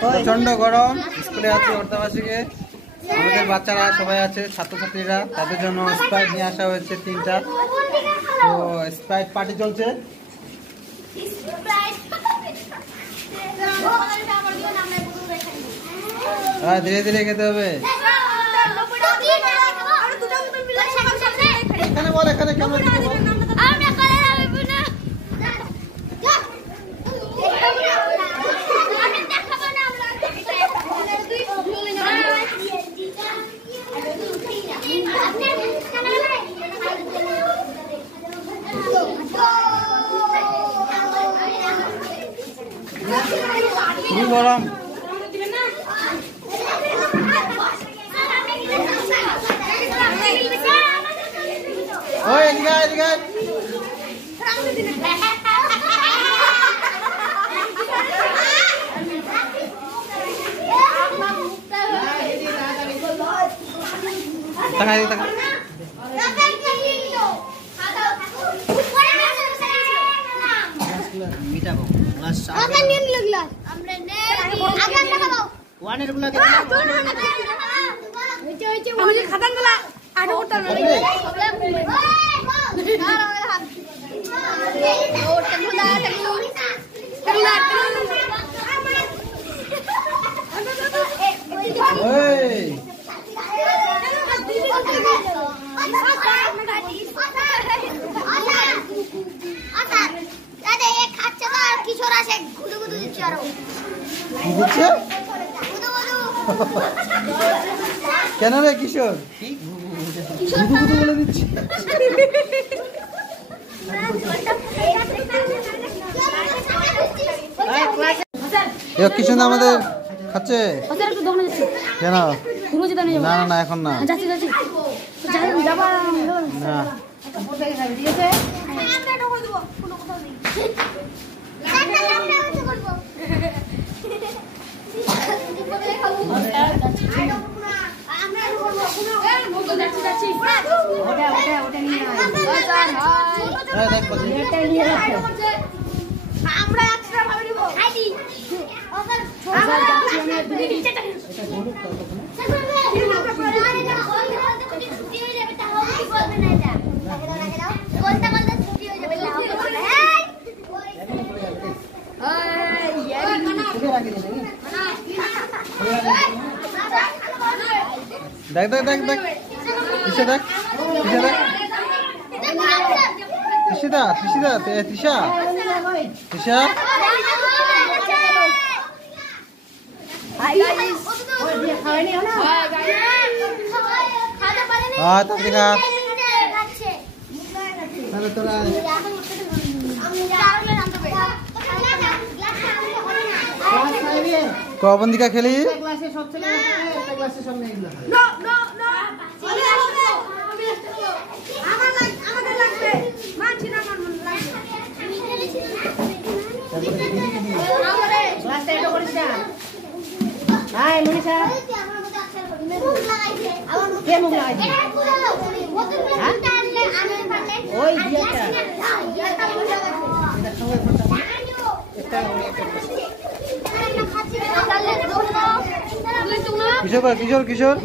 প্রচন্ড গরম, স্কুলে আছে অর্ধবার্ষিকে, আমাদের বাচ্চারা সবাই আছে, ছাত্রছাত্রীরা, তাদের জন্য স্প্রাইট নিয়ে আসা হয়েছে 3টা। তো স্প্রাইট পার্টি চলছে। ধীরে ধীরে খেতে হবে। এখানে বল, এখানে কেমন খুবই গরম। ওই এদিকে এদিকে তাকাই তাকাই। মিটাবো গ্লাস আগে নিন গ্লাস আমরা নে আগে দেখাবো ওয়ানের গুলো দেখো হইছে আমি খাতানগুলো আগে করতাম না কেন রে কিশোর বলে দিচ্ছি। কিশোর আমাদের খাচ্ছে কেন? না না না এখন না, দেখ দেখ দেখ দেখ তৃষা দেখ তৃষা দেখ তৃষিদা তৃষিদা তৃষা তৃষা তাড়াতাড়ি খা। তাহলে তোরা কবন্দিকা খেলি কিশোর কিশোর কিশোর